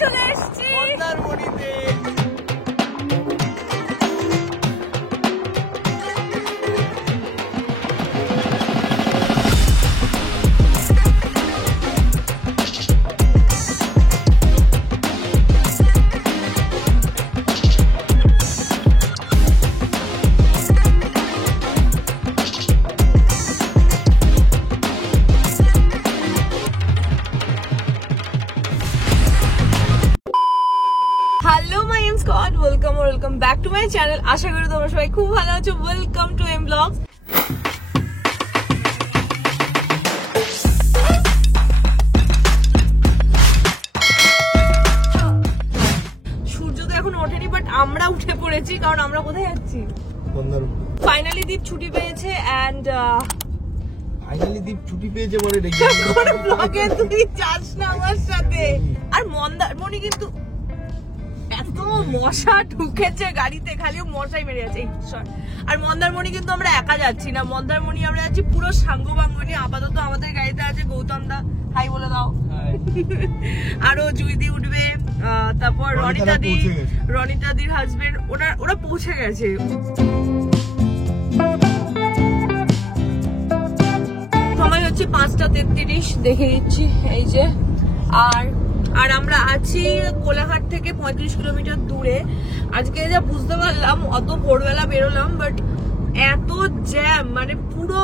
চলে এসেছি মন্দারমণিতে। Welcome back to my channel. আশা করি তোমরা সবাই খুব ভালো আছো। Welcome to M blogs. সূর্য তো এখন ওঠেনি, বাট আমরা উঠে পড়েছি, কারণ আমরা কোথায় যাচ্ছি? ফাইনালি দীপ ছুটি পেয়েছে এন্ড ফাইনালি দীপ ছুটি পেয়েছে বলে দেখি ব্লগে তুই যাস না আমার সাথে। আর মন্দারমণি কিন্তু এত মশা ঢুকেছে গাড়িতে, খালিও মশাই মেরে যাচ্ছে। আর মন্দারমণি কিন্তু আমরা একা যাচ্ছি না, মন্দারমণি আমরা যাচ্ছি পুরো সাঙ্গ বাঙ্গ নিয়ে। আপাতত আমাদের গাড়িতে আছে গৌতম দা, হাই বলে দাও। আরো জুইদি উঠবে, তারপর রনিতাদির হাজবেন্ড, ওরা পৌঁছে গেছে। সময় হচ্ছে 5:33, দেখে দিচ্ছি এই যে। আর আমরা আছি কোলাঘাট থেকে 35 কিলোমিটার দূরে। আজকে যা বুঝতে পারলাম, অত ভোরবেলা বেরোলাম, বাট এত জ্যাম, মানে পুরো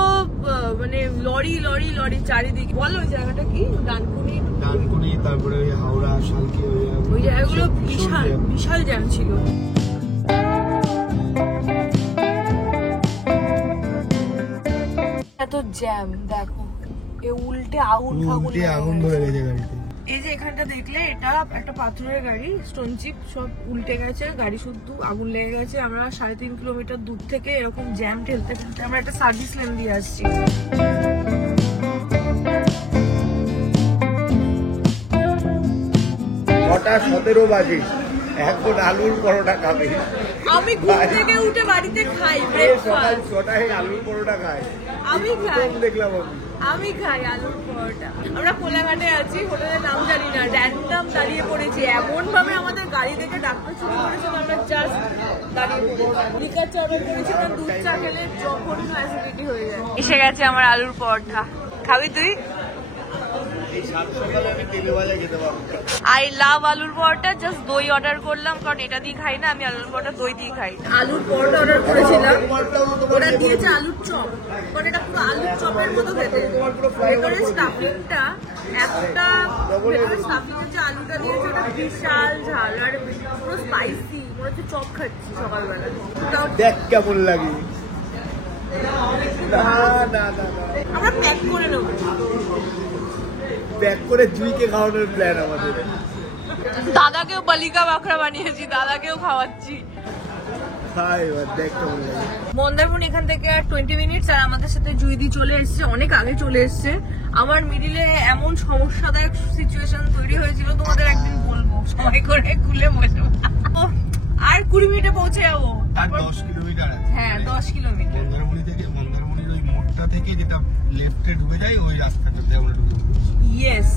মানে লরি লরি লরি চারিদিকে। বলো ওই জায়গাটা কি? ডানকুনি, তারপরে হাওড়া, শালকি, ওই জায়গাগুলো বিশাল বিশাল জ্যাম ছিল। এত জ্যাম দেখো, এ উল্টে আগুন ধরে গেছে গাড়িতে। এই যে এখানটা দেখলে, এটা একটা পাথরের গাড়ি, স্টোন চিপ সব উল্টে গেছে, গাড়ি শুদ্ধ আগুন লেগে গেছে। আমরা 3.5 কিলোমিটার দূর থেকে এরকম জ্যাম ঠেলতে ঠেলতে আমরা একটা সার্ভিস লেন দিয়ে আসছি। 17 বাজে, এখন আলুর পরোটা খাবে। আমি ঘুম থেকে উঠে বাড়িতে খাই ব্রেকফাস্ট, ছটায় আলুর পরোটা খাই। আমি খাই, দেখলাম আমি খাই আলুর পরোটা। আমরা কোলাঘাটে আছি, হোটেলের নাম জানি না, র্যান্ডম দাঁড়িয়ে পড়েছি। এমন ভাবে আমাদের গাড়ি থেকে ডাকতে শুরু করেছিল, আমরা জাস্ট দাঁড়িয়ে পড়েছি। লিকার চা অর্ডার করেছিলাম, দুধ চা খেলে যখন অ্যাসিডিটি হয়ে যায়। এসে গেছে আমার আলুর পরোটা, খাবি তুই? আই লাভ আলুর পরোটা। জাস্ট দই অর্ডার করলাম, কারণ এটা দিয়ে খাই না আমি, আলুর পরোটা দই দিয়ে খাই। আলুর পরোটা অর্ডার করেছিলাম, ওরা দিয়েছে আলুর চপ, বাট এটা পুরো আলুর চপের মতো খেতে। ভেতরে স্টাফিংটা, একটা ভেতরে স্টাফিংয়ের যে আলুটা দিয়েছে ওটা বিশাল ঝাল আর পুরো স্পাইসি, মনে হচ্ছে চপ খাচ্ছি সকালবেলা। দেখ কেমন লাগে। আমরা প্যাক করে নেবো, প্যাক করে জুইকে খাওয়ানোর প্ল্যান আমাদের। দাদাকেও বালিকা বাখরা বানিয়েছি, দাদাকেও খাওয়াচ্ছি। মন্দারমণি এখান থেকে 20 মিনিটস, আর আমাদের সাথে জুইদি চলে এসছে, অনেক আগে চলে এসছে। আমার মিডিলে এমন সমস্যাদায়ক সিচুয়েশন তৈরি হয়েছিল, তোমাদের একদিন বলবো, সময় করে খুলে বলবো। আর 20 মিনিটে পৌঁছে যাবো। 10 কিলোমিটার। হ্যাঁ 10 কিলোমিটার। মন্দারমণির ওই মোড়টা থেকে যেটা লেফটে ঢুকে যায়, ওই রাস্তাটাতে আমরা ঢুকে পড়েছি। ইয়েস,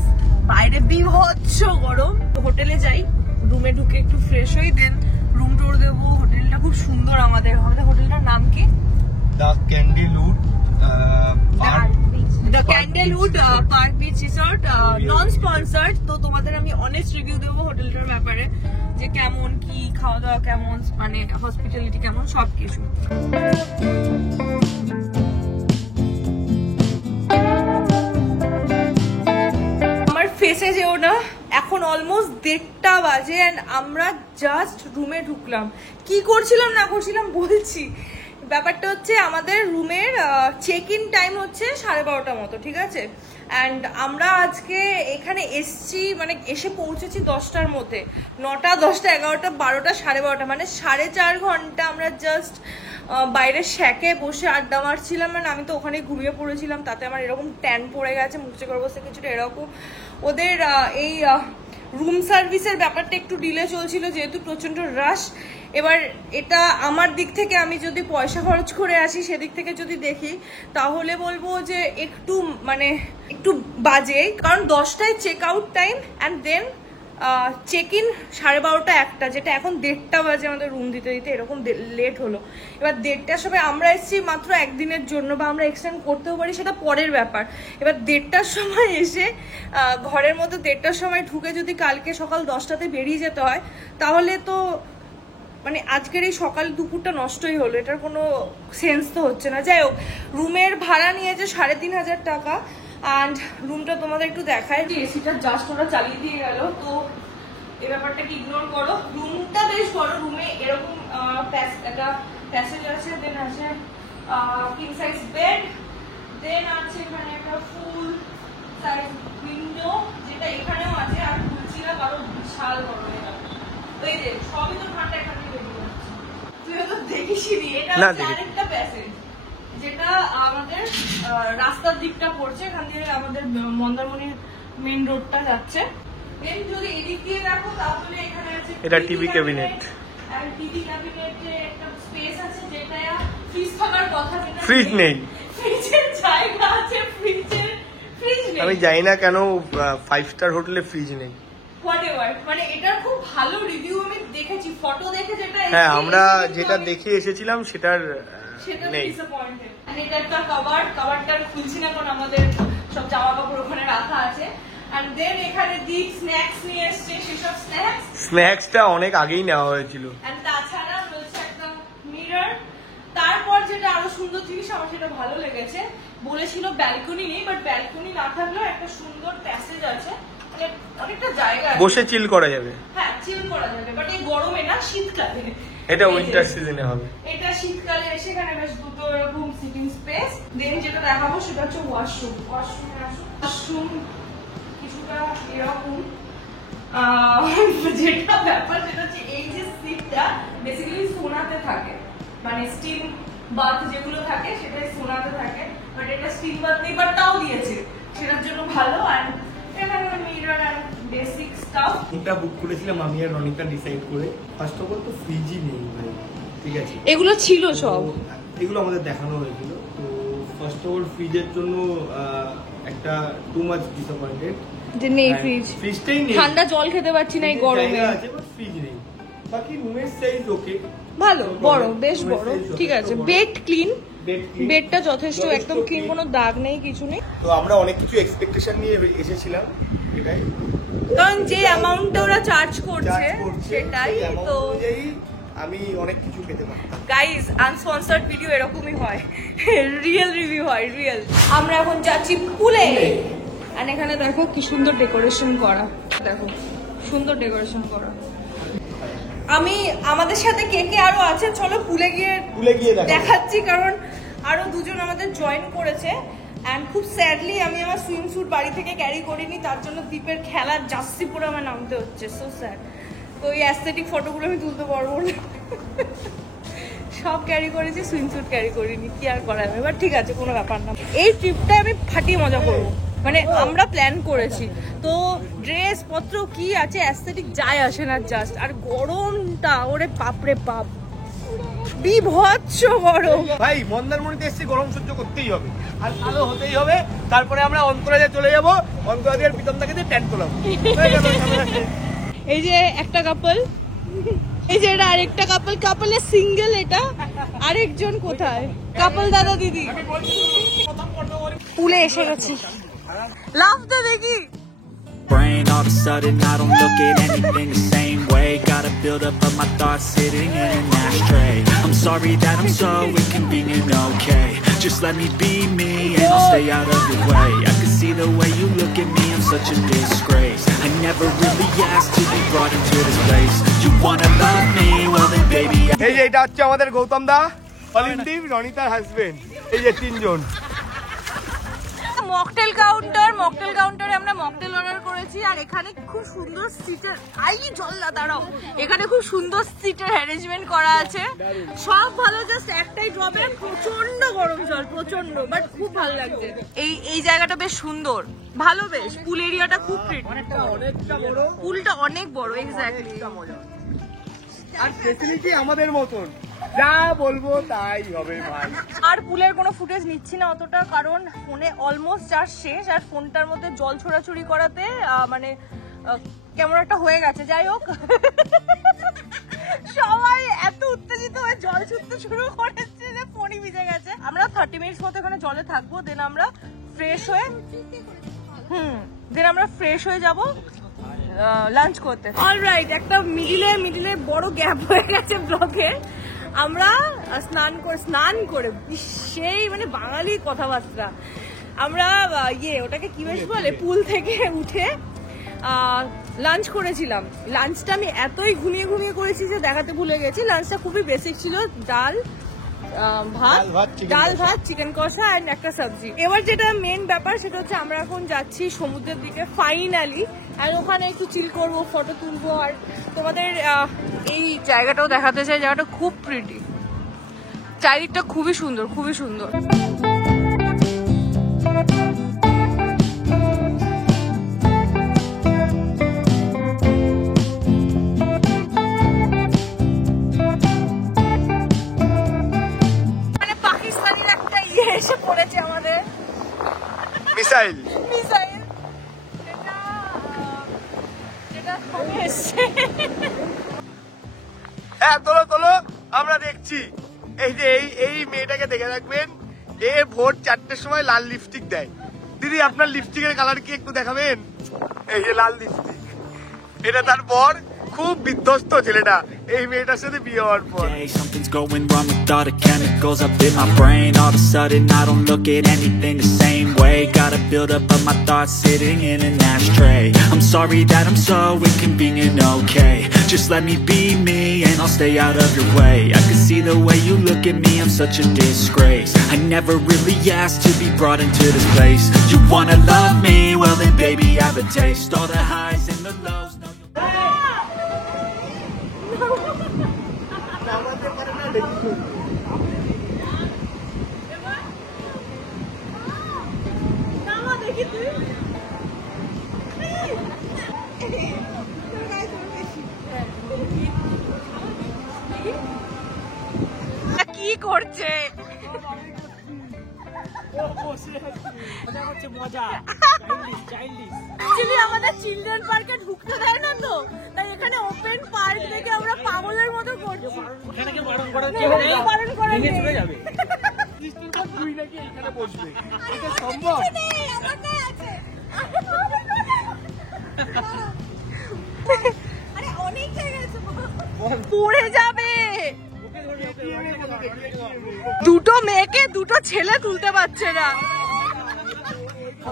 বাইরে বিভৎস গরম। হোটেলে যাই, রুমে ঢুকে একটু ফ্রেশ হই, দেন রুম টুর দেবো। হোটেলটা খুব সুন্দর। আমাদের হোটেলটার নাম কি? The Candlewood Park Beach Resort, non sponsored. তো তোমাদের আমি অনেস্ট রিভিউ দেবো হোটেলটার ব্যাপারে, যে কেমন কি খাওয়া দাওয়া, কেমন মানে হসপিটালিটি কেমন, সবকিছু। আমার ফেসে যেও না, এখন অলমোস্ট 1:30 বাজে এন্ড আমরা জাস্ট রুমে ঢুকলাম। কি করছিলাম না করছিলাম বলছি। ব্যাপারটা হচ্ছে, আমাদের রুমের চেক ইন টাইম হচ্ছে 12:30 মতো, ঠিক আছে? অ্যান্ড আমরা আজকে এখানে এসছি, মানে এসে পৌঁছেছি 10টার মধ্যে। 9টা, 10টা, 11টা, 12টা, 12:30, মানে 4.5 ঘন্টা আমরা জাস্ট বাইরে শ্যাকে বসে আড্ডা মারছিলাম। মানে আমি তো ওখানেই ঘুমিয়ে পড়েছিলাম, তাতে আমার এরকম ট্যান পড়ে গেছে, মুখে করে বসে কিছুটা এরকম। ওদের এই রুম সার্ভিসের ব্যাপারটা একটু ডিলে চলছিল, যেহেতু প্রচণ্ড রাশ। এবার এটা আমার দিক থেকে, আমি যদি পয়সা খরচ করে আসি সেদিক থেকে যদি দেখি, তাহলে বলবো যে একটু বাজে, কারণ 10টায় check out time and then check in 12:30 1টা, যেটা এখন 1:30 বাজে আমাদের রুম দিতে দিতে এরকম লেট হলো। এবার 1:30টার সময় আমরা এসেছি মাত্র একদিনের জন্য, বা আমরা এক্সটেন্ড করতেও পারি, সেটা পরের ব্যাপার। এবার 1:30টার সময় এসে ঘরের মধ্যে 1:30টার সময় ঢুকে যদি কালকে সকাল 10টাতে বেরিয়ে যেতে হয়, তাহলে তো মানে আজকের এই সকাল দুপুরটা নষ্টই হলো, এটার কোনো সেন্স তো হচ্ছে না। যাই হোক, রুমের ভাড়া নিয়েছে 3,500 টাকা। অ্যান্ড রুমটা তোমাদের একটু দেখায়, যে এসিটা জাস্ট ওরা চালিয়ে দিয়ে গেল, তো এই ব্যাপারটাকে ইগনোর করো। রুমটা বেশ বড়, রুমে এরকম একটা প্যাসেজ আছে, দেন আছে কিং সাইজ বেড, দেন আছে এখানে একটা ফুল সাইজ উইন্ডো, যেটা এখানেও আছে, আর খুলছি না কারণ বিশাল বড় এটা। এই যে সবই তো ঠান্ডা এখান থেকে বেরিয়ে যাচ্ছে, তুই তো দেখিসনি। এটা আরেকটা প্যাসেজ, যেটা আমাদের রাস্তার দিকটা পড়ছে, এখান থেকে আমাদের মন্দারমণির মেইন রোডটা যাচ্ছে। দেন যদি এদিক দিয়ে দেখো তাহলে এখানে আছে এটা টিভি ক্যাবিনেট, আর টিভি ক্যাবিনেটে একটা স্পেস আছে, যেটা ফ্রিজ থাকার কথা, যেটা ফ্রিজ নেই, ফ্রিজের জায়গা আছে, ফ্রিজ নেই। আমি জানি না কেন 5 স্টার হোটেলে ফ্রিজ নেই। হোয়াটএভার, মানে এটার খুব ভালো রিভিউ আমি দেখেছি, ফটো দেখে যেটা হ্যাঁ, আমরা যেটা দেখে এসেছিলাম সেটার নেই। ডিসঅ্যাপয়েন্টেড। এটা একটা কভারটা খুলছি না কারণ আমাদের সব জামা কাপড় ওখানে রাখা আছে। এন্ড দেন এখানে দীপ স্ন্যাক্স নিয়ে এসেছে, সেসব স্ন্যাক্সটা অনেক আগেই নেওয়া হয়েছিল। এন্ড তাছাড়া রয়েছে একটা মিরর। তারপর যেটা আরো সুন্দর জিনিস আমার সেটা ভালো লেগেছে, বলেছিল ব্যালকনি নেই, বাট ব্যালকনি না থাকলেও একটা সুন্দর প্যাসেজ আছে, মানে অনেকটা জায়গা আছে, বসে চিল করা যাবে। হ্যাঁ, চিল করা যাবে, বাট এই গরমে না, শীতকালে। এটা উইন্টার সিজনে হবে। এটা শীতকালে এসে এখানে বেশ দুটো এরকম সিটিং স্পেস। দেন যেটা দেখাবো সেটা হচ্ছে ওয়াশরুম কিছুটা এরকম। যেটা ব্যাপার সেটা হচ্ছে এই যে সিটটা বেসিক্যালি সোনাতে থাকে, মানে স্টিল বাথ যেগুলো থাকে সেটাই সোনাতে থাকে, বাট এটা স্টিল বাথ নেই, বাট তাও দিয়েছে, সেটার জন্য ভালো। আর এখানে মিরর আর বেসিক স্টাফ। এটা বুক করেছিলাম আমি আর রনিতা ডিসাইড করে। ফার্স্ট অফ অল তো ফ্রিজই নেই ভাই, ঠিক আছে, এগুলো ছিল সব, এগুলো আমাদের দেখানো হয়েছিল। তো ফার্স্ট অফ অল ফ্রিজের জন্য একটা টু মাচ ডিসঅ্যাপয়েন্টেড, যে নেই ফ্রিজ, ফ্রিজটাই নেই, ঠান্ডা জল খেতে পারছি না এই গরমে, আছে বাট ফ্রিজ নেই। বাকি রুমের সাইজ ওকে, ভালো বড়, বেশ বড়, ঠিক আছে। বেড ক্লিন, বেডটা যথেষ্ট একদম ক্লিন, কোনো দাগ নেই, কিছু নেই। তো আমরা অনেক কিছু এক্সপেকটেশন নিয়ে এসেছিলাম, এটাই, কারণ যে অ্যামাউন্টটা ওরা চার্জ করছে সেটাই তো। আমি অনেক কিছু পেতে পারতাম। গাইজ, আনস্পন্সর্ড ভিডিও এরকমই হয়, রিয়েল রিভিউ হয়, রিয়েল। আমরা এখন যাচ্ছি পুলে, আর এখানে দেখো কি সুন্দর ডেকোরেশন করা, দেখো সুন্দর ডেকোরেশন করা। আমাদের সাথে কে কে আরো আছে চলো পুলে গিয়ে দেখাচ্ছি, কারণ আরো দুজন আমাদের জয়েন করেছে। অ্যান্ড খুব স্যাডলি আমি আমার সুইম স্যুট বাড়ি থেকে ক্যারি করিনি, তার জন্য দ্বীপের খেলার জার্সি পরে আমার নামতে হচ্ছে, সো স্যাড। তো এই অ্যাস্থেটিক ফটোগুলো আমি তুলতে পারবো না, সব ক্যারি করেছি, সুইম স্যুট ক্যারি করিনি, কি আর করা যাবে, এবার ঠিক আছে, কোনো ব্যাপার না। এই ট্রিপটা আমি ফাটিয়ে মজা করবো, মানে আমরা প্ল্যান করেছি তো, ড্রেস পত্র কি আছে অ্যাস্থেটিক যায় আসে না, জাস্ট। আর গরমটা ওরে বাপরে বাপ, বিভৎস গরম ভাই। মন্দারমণিতে এসেছি, গরম সহ্য করতেই হবে, আর ভালো হতেই হবে। তারপরে আমরা অন্তরাজে চলে যাবো, অন্তরাজের প্রীতমদাকে দিয়ে ট্যান তোলাম। এই যে একটা কাপল, এই যে এটা আরেকটা কাপল, কাপলের সিঙ্গেল, এটা আরেকজন কোথায়, কাপল দাদা দিদি। পুলে এসে গেছি, লাফতে দেখি। Brain all of a sudden I don't look at anything the same way. Gotta build up of my thoughts sitting in an ashtray. I'm sorry that I'm so inconvenient, okay. Just let me be me and I'll stay out of your way. I can see the way you look at me, I'm such a disgrace. I never really asked to be brought into this place. You wanna love me, well then baby এই যে এটা হচ্ছে আমাদের গৌতম দা, অলিন্দীপ, রনিতার husband, এই যে তিনজন। Mocktail কাউন্টারে আমরা মকটেল অর্ডার করেছি, আর এখানে খুব সুন্দর সিটের, দাঁড়াও, এখানে খুব সুন্দর সিটের অ্যারেঞ্জমেন্ট করা আছে, সব ভালো, জাস্ট একটাই ড্রব্যাক, প্রচন্ড গরম জল, প্রচন্ড, বাট খুব ভালো লাগছে। এই জায়গাটা বেশ সুন্দর, ভালো, বেশ পুল এরিয়াটা খুব অনেকটা বড়, পুলটা অনেক বড়, এক্স্যাক্টলি, আর ফ্যাসিলিটি আমাদের মতন, যা বলবো তাই হবে ভাই। আর পুলের কোনো ফুটেজ নিচ্ছি না অতটা, কারণ ফোনে অলমোস্ট চার্জ শেষ, আর ফোনটার মধ্যে জল ছোড়াছুড়ি করাতে মানে কেমন একটা হয়ে গেছে। যাই হোক, সবাই এত উত্তেজিত হয়ে জল ছুটতে শুরু করেছে যে ফোনই ভিজে গেছে। আমরা 30 মিনিটস মতো এখানে জলে থাকবো, দেন আমরা ফ্রেশ হয়ে যাবো লাঞ্চ করতে। অলরাইট, একটা মিডিলে বড় গ্যাপ হয়ে গেছে ব্লগে। আমরা স্নান করে সেই মানে বাঙালি কথাবার্তা, আমরা ওটাকে কি বেশ বলে, পুল থেকে উঠে লাঞ্চ করেছিলাম। লাঞ্চটা আমি এতই ঘুমিয়ে করেছি যে দেখাতে ভুলে গেছি। লাঞ্চটা খুবই বেসিক ছিল, ডাল ভাত, চিকেন কষা আর একটা সবজি। এবার যেটা মেন ব্যাপার সেটা হচ্ছে আমরা এখন যাচ্ছি সমুদ্রের দিকে ফাইনালি, আর ওখানে একটু চিল করবো, ফটো তুলবো, আর তোমাদের এই জায়গাটাও দেখাতে চাই। জায়গাটা খুব প্রিটি, চারিদিকটা খুবই সুন্দর, খুবই সুন্দর। এসে পড়েছে আমাদের মিসাইল যেটা এসছে। হ্যাঁ, তোলো আমরা দেখছি। এই যে এই মেয়েটাকে দেখে রাখবেন, এ ভোর 4টের সময় লাল লিপস্টিক দেয়। দিদি, আপনার লিপস্টিকের কালার কি একটু দেখাবেন? এই যে লাল লিপস্টিক, এটা তার বর। খুব বিধ্বস্ত ছেলেটা এই মেয়েটার সাথে বিয়ে হওয়ার পর। Something's going wrong with all the chemicals up in my brain. All of a sudden I don't look at anything the same way. Gotta build up of my thoughts sitting in an ashtray. I'm sorry that I'm so inconvenient, okay. Just let me be me and I'll stay out of your way. I can see the way you look at me, I'm such a disgrace. I never really asked to be brought into this place. You wanna love me? Well then baby I have a taste. All the highs and the lows. কি করছে? আমাদের children পার্কে ঢুকতে দেয় না তো, তাই এখানে ওপেন পার্ক দেখে আমরা পাগলের মতো করছি। পড়ে যাবে। দুটো মেয়েকে দুটো ছেলে তুলতে পারছে না,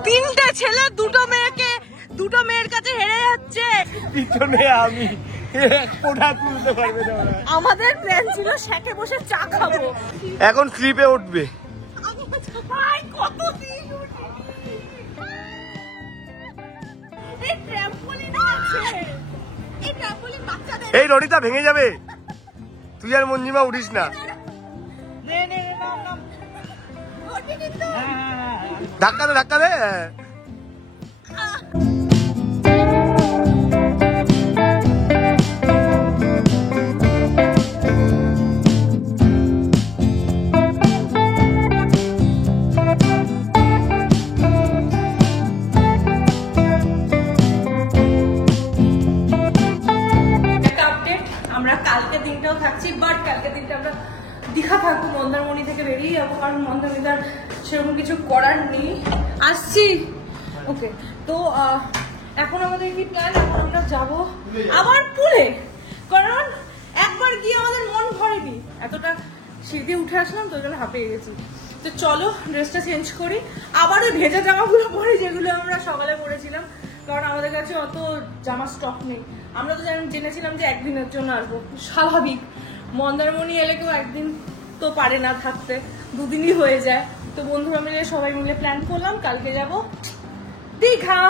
3টে ছেলে দুটো মেয়ের কাছে হেরে যাচ্ছে। পিছনে আমি, ওটা তুলতে পারবে না। আমাদের প্ল্যান ছিল শ্যাকে বসে চা খাবো, এখন স্লিপে উঠবে। এই রডিটা ভেঙে যাবে, তুই আর মঞ্জিমা উঠিস না। ধাক্কা দে। কালকে দিনটাও থাকছি, বাট কালকে দিনটা আমরা দীঘা থাকবো, মন্দারমণি থেকে বেরিয়ে যাবো, কারণ মন্দারমণির সেরকম কিছু করার নেই। আসছি, ওকে। তো এখন আমাদের কি প্ল্যান, এখন আমরা যাবো আবার পুলে, কারণ একবার গিয়ে আমাদের মন ভরেনি, এতটা সিঁড়ি উঠে আসলাম তো ওই জন্য হাঁপিয়ে গেছি। তো চলো ড্রেসটা চেঞ্জ করি, আবার ওই ভেজা জামাগুলো পরে যেগুলো আমরা সকালে পরেছিলাম, কারণ আমাদের কাছে অত জামা স্টক নেই। আমরা তো জেনেছিলাম যে একদিনের জন্য আসবো, স্বাভাবিক। মন্দারমণি এলে কেউ একদিন তো পারে না থাকতে, 2 দিনই হয়ে যায়। তো বন্ধুরা মিলে সবাই মিলে প্ল্যান করলাম কালকে যাব দীঘা।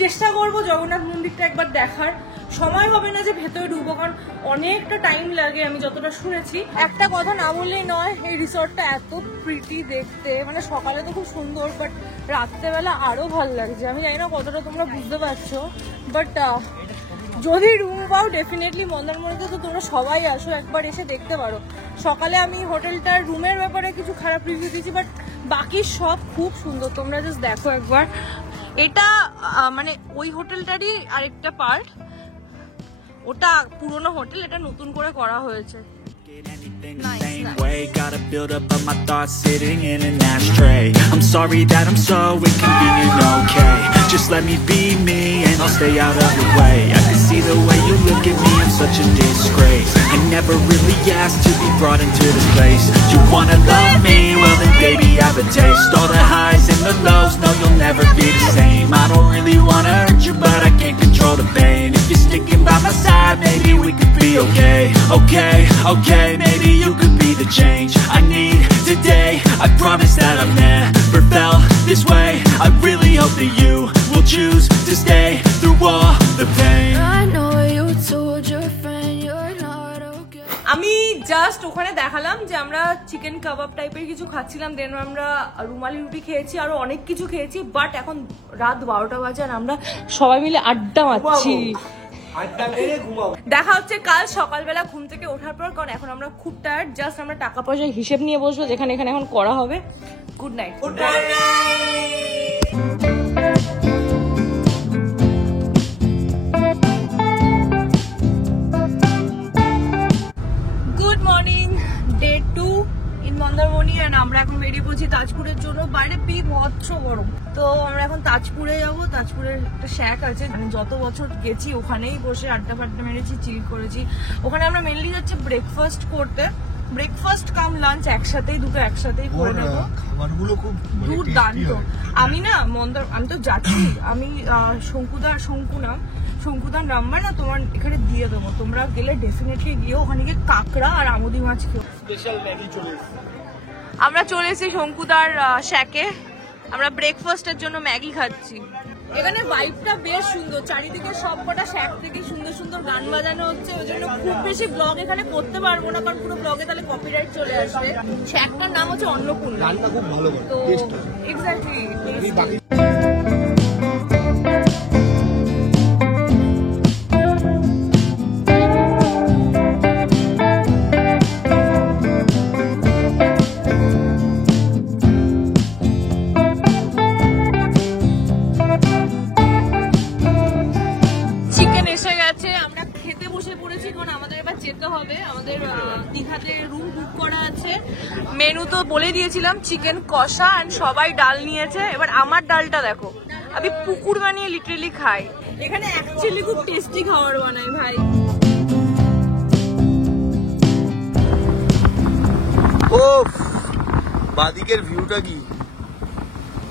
চেষ্টা করবো জগন্নাথ মন্দিরটা একবার দেখার। সময় হবে না যে ভেতরে ঢুকবো, কারণ অনেকটা টাইম লাগে আমি যতটা শুনেছি। একটা কথা না বললেই নয়, এই রিসর্টটা এত প্রিটি দেখতে, মানে সকালে তো খুব সুন্দর, বাট রাত্রেবেলা আরো ভালো লাগছে। আমি জানি না কতটা তোমরা বুঝতে পারছো, বাট যদি রুম পাও ডেফিনেটলি মন্দারমণিতে তো তোমরা সবাই আসো, একবার এসে দেখতে পারো। সকালে আমি হোটেলটার রুমের ব্যাপারে কিছু খারাপ রিভিউ দিয়েছি, বাট বাকি সব খুব সুন্দর, তোমরা জাস্ট দেখো একবার। এটা মানে ওই হোটেলটারই আরেকটা পার্ট, ওটা পুরনো হোটেল, এটা নতুন করে করা হয়েছে। Anything the same way, gotta build up of my thoughts sitting in an ashtray. I'm sorry that I'm so inconvenient, okay? Just let me be me and I'll stay out of your way. I can see the way you look at me, I'm such a disgrace. I never really asked to be brought into this place. You wanna love me? Well then baby I have a taste. All the highs and the lows, no you'll never be the same. I don't really wanna hurt you but I can't control the pain. If you're sticking by my side, maybe we could be okay. Okay, okay, maybe you could be the change I need today. I promise that I've never felt this way. I really hope that you will choose to stay through all the pain. I know you told your friend you're not okay. আমি just ওখানে দেখালাম যে আমরা chicken কাবাব টাইপের কিছু খাচ্ছিলাম, দেন আমরা রুমালি রুটি খেয়েছি, আরো অনেক কিছু খেয়েছি। বাট এখন রাত 12টা বাজে আর আমরা সবাই মিলে আড্ডা মারছি। দেখা হচ্ছে কাল সকালবেলা ঘুম থেকে ওঠার পর, কারণ এখন আমরা খুব টায়ার্ড। জাস্ট আমরা টাকা পয়সার হিসেব নিয়ে বসবো, যেখানে এখানে এখন করা হবে। Good night. Good morning, day 2 in Mandarmani. আর আমরা এখন বেরিয়ে পড়ছি তাজপুরের জন্য। বাইরে বীভৎস গরম, তো আমরা এখন তাজপুরে যাবো। তাজপুরের একটা শ্যাক আছে, মানে যত বছর গেছি ওখানেই বসে আড্ডা ফাড্ডা মেরেছি, চিল করেছি। ওখানে আমরা মেনলি যাচ্ছি ব্রেকফাস্ট করতে, ব্রেকফাস্ট কাম লাঞ্চ একসাথেই, দুটো একসাথেই করে নেবো। খাবারগুলো খুব দুর্দান্ত। আমি না আমি তো যাচ্ছি, আমি শঙ্কুদার নাম্বার না তোমার এখানে দিয়ে দেবো, তোমরা গেলে ডেফিনেটলি গিয়ে ওখানে গিয়ে কাঁকড়া আর আমুদি মাছ খেও। স্পেশাল ম্যাগি চলে এসেছে। আমরা চলে এসেছি শঙ্কুদার শ্যাকে, আমরা ব্রেকফাস্টের জন্য ম্যাগি খাচ্ছি। এখানে ভাইবটা বেশ সুন্দর, চারিদিকে সব কটা শ্যাক থেকে সুন্দর সুন্দর গান বাজানো হচ্ছে। ওই জন্য খুব বেশি ব্লগ এখানে করতে পারবো না, কারণ পুরো ব্লগে তাহলে কপিরাইট চলে আসবে। শ্যাকটার নাম হচ্ছে অন্নপূর্ণা, গানটা খুব ভালো করে। তো এক্স্যাক্টলি যেতে হবে। আমাদের দীঘাতে রুম বুক করা আছে। মেনু তো বলে দিয়েছিলাম, চিকেন কষা, আর সবাই ডাল নিয়েছে। এবার আমার ডালটা দেখো, আমি পুকুর বানিয়ে লিটারেলি খাই। এখানে অ্যাকচুয়ালি খুব টেস্টি খাবার বানাই ভাই। ওফ, বাদিকের ভিউটা কি!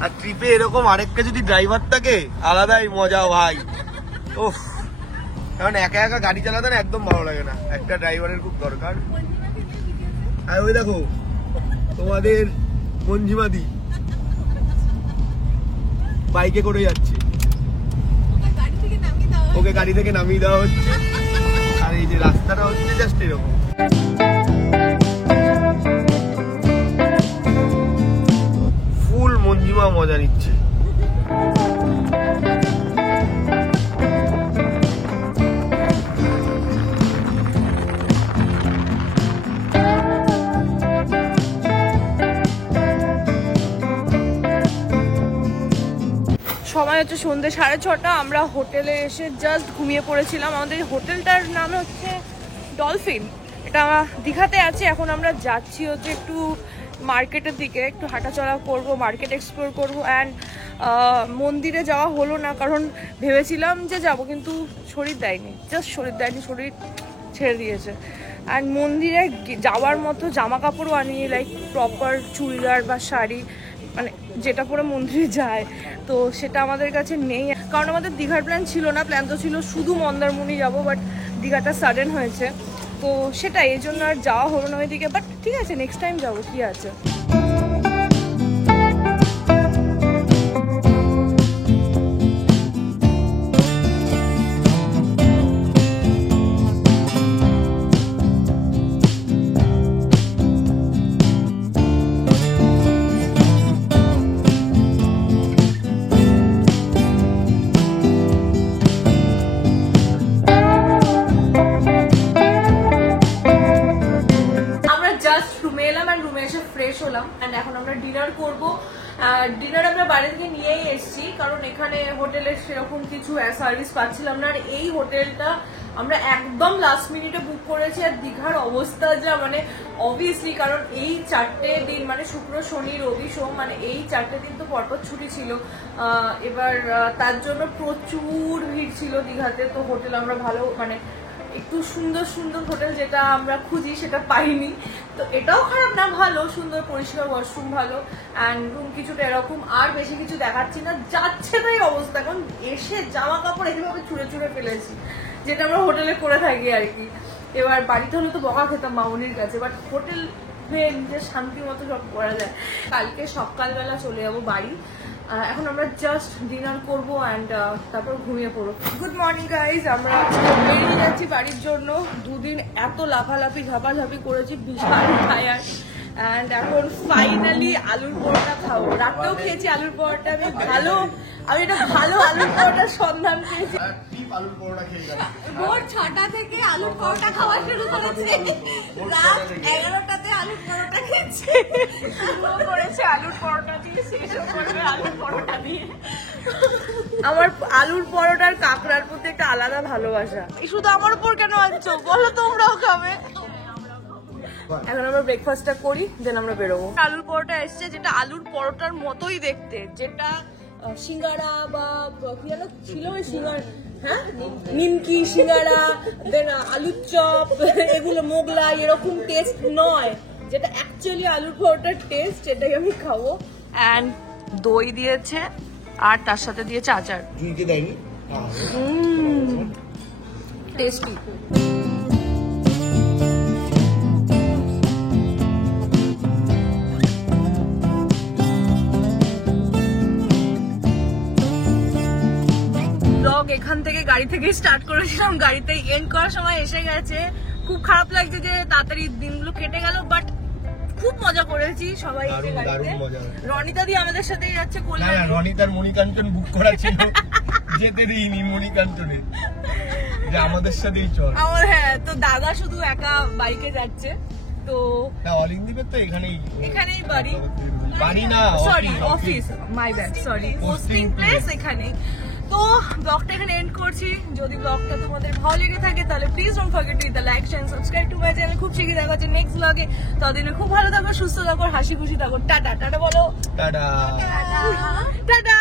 আর ট্রিপে এরকম আরেকটা যদি ড্রাইভার থাকে আলাদাই মজা ভাই। ওফ, কারণ একা একা গাড়ি চালাতে না একদম ভালো লাগে না, একটা ড্রাইভারের খুব দরকার। আর ওই দেখো তোমাদের মঞ্জিমাদি বাইকে করে যাচ্ছে, ওকে গাড়ি থেকে নামিয়ে দেওয়া হচ্ছে। আর এই যে রাস্তাটা হচ্ছে জাস্ট এরকম। ফুল মঞ্জিমা মজা নিচ্ছে। সময় হচ্ছে সন্ধ্যে 6:30। আমরা হোটেলে এসে জাস্ট ঘুমিয়ে পড়েছিলাম। আমাদের হোটেলটার নাম হচ্ছে ডলফিন, এটা দীঘাতে আছে। এখন আমরা যাচ্ছি হচ্ছে একটু মার্কেটের দিকে, একটু হাঁটাচলা করব, মার্কেট এক্সপ্লোর করব। অ্যান্ড মন্দিরে যাওয়া হলো না, কারণ ভেবেছিলাম যে যাব, কিন্তু শরীর দেয়নি, শরীর ছেড়ে দিয়েছে। অ্যান্ড মন্দিরে যাওয়ার মতো জামা কাপড়ও আনিয়ে, লাইক প্রপার চুড়িদার বা শাড়ি, মানে যেটা পরে মন্দিরে যায়, তো সেটা আমাদের কাছে নেই। কারণ আমাদের দীঘার প্ল্যান ছিল না, প্ল্যান তো ছিল শুধু মন্দারমণি যাবো, বাট দীঘাটা সাডেন হয়েছে, তো সেটা এই জন্য আর যাওয়া হলো না ওইদিকে। বাট ঠিক আছে, নেক্সট টাইম যাবো, কি আছে। রুমে এলাম, আর রুমে এসে ফ্রেশ হলাম। অ্যান্ড এখন আমরা ডিনার করবো। ডিনার আমরা বাইরে থেকে নিয়েই এসেছি, কারণ এখানে হোটেলের সেরকম কিছু সার্ভিস পাচ্ছিলাম না। আর এই হোটেলটা আমরা একদম লাস্ট মিনিটে বুক করেছি। আর দীঘার অবস্থা যা, মানে অবভিয়াসলি, কারণ এই 4টে দিন মানে শুক্র শনি রবি সোম, মানে এই 4টে দিন তো পরপর ছুটি ছিল। এবার তার জন্য প্রচুর ভিড় ছিল দীঘাতে। তো হোটেল আমরা ভালো, মানে একটু সুন্দর সুন্দর হোটেল যেটা আমরা খুঁজি সেটা পাইনি। তো এটাও খারাপ না, ভালো, সুন্দর পরিষ্কার, ওয়াশরুম ভালো, অ্যান্ড রুম কিছুটা এরকম। আর বেশি কিছু দেখাচ্ছি না, যাচ্ছে তাই অবস্থা। এখন এসে জামা কাপড় এইভাবে ছুঁড়ে ছুঁড়ে ফেলেছি, যেটা আমরা হোটেলে করে থাকি আর কি। এবার বাড়িতে হলে তো বকা খেতাম মামুনির কাছে, বাট হোটেল হয়ে নিজের শান্তি মতো সব করা যায়। কালকে সকালবেলা চলে যাবো বাড়ি। এখন আমরা জাস্ট ডিনার করবো অ্যান্ড তারপর ঘুমিয়ে পড়বো। গুড মর্নিং গাইজ, আমরা বেরিয়ে যাচ্ছি বাড়ির জন্য। দুদিন এত লাফালাফি ঝাপাঝাপি করেছি, বিশাল টায়ার। অ্যান্ড এখন ফাইনালি আলুর পরোটা খাবো। রাতেও খেয়েছি আলুর পরোটা, আমি একটা ভালো আলুর পরোটার সন্ধান পেয়েছি। আলুর পরোটা খেয়ে গেল। ভোর 6টা থেকে আলুর পরোটা খাওয়া শুরু করেছে, রাত 11টাতে আলুর পরোটা খেয়েছে। শুরুও করেছে আলুর পরোটা দিয়ে, শেষও করবে আলুর পরোটা দিয়ে। আমার আলুর পরোটার কাঁকড়ার প্রতি একটা আলাদা ভালোবাসা। শুধু আমার উপর কেন আনছো বলো, তোমরাও খাবে। এখন আমরা ব্রেকফাস্টটা করি, দেন আমরা বেরোবো। আলুর পরোটা এসছে, যেটা আলুর পরোটার মতোই দেখতে, যেটা সিঙ্গারা বা কি যেন ছিল, ওই সিঙ্গারা, হ্যাঁ, নিমকি সিঙ্গারা, দেন আলুর চপ, এগুলো মোগলাই, এরকম টেস্ট নয়, যেটা অ্যাকচুয়ালি আলুর পরোটার টেস্ট, সেটাই আমি খাবো। অ্যান্ড দই দিয়েছে আর তার সাথে দিয়েছে আচার। জুইকে দেয়নি, টেস্টি। ব্লগ এখান থেকে গাড়ি থেকে স্টার্ট করেছিলাম, গাড়িতে এন্ড করার সময় এসে গেছে। খুব খারাপ লাগছে যে তাড়াতাড়ি দিনগুলো কেটে গেল, বাট খুব মজা করেছি সবাই এসে গাড়িতে। রনিতা দি আমাদের সাথেই যাচ্ছে কল্যাণ। রনিতার মণিকাঞ্চন বুক করা ছিল, যেতে দিইনি মণিকাঞ্চনে, যে আমাদের সাথেই চল। আমার, হ্যাঁ, তো দাদা শুধু একা বাইকে যাচ্ছে। তো অলিন্দীপের তো এখানেই বাড়ি, বাড়ি না, sorry office, my bad, sorry, posting place এখানেই। তো ব্লগটা এখানে এন্ড করছি। যদি ব্লগটা তোমাদের ভালো লেগে থাকে তাহলে please don't forget to like share subscribe to my channel. খুব শিখে দেখা হচ্ছে নেক্সট ব্লগে। ততদিনে খুব ভালো থাকো, সুস্থ থাকো, হাসি খুশি থাকো। টাটা টাটা বলো, টাটা। টাটা।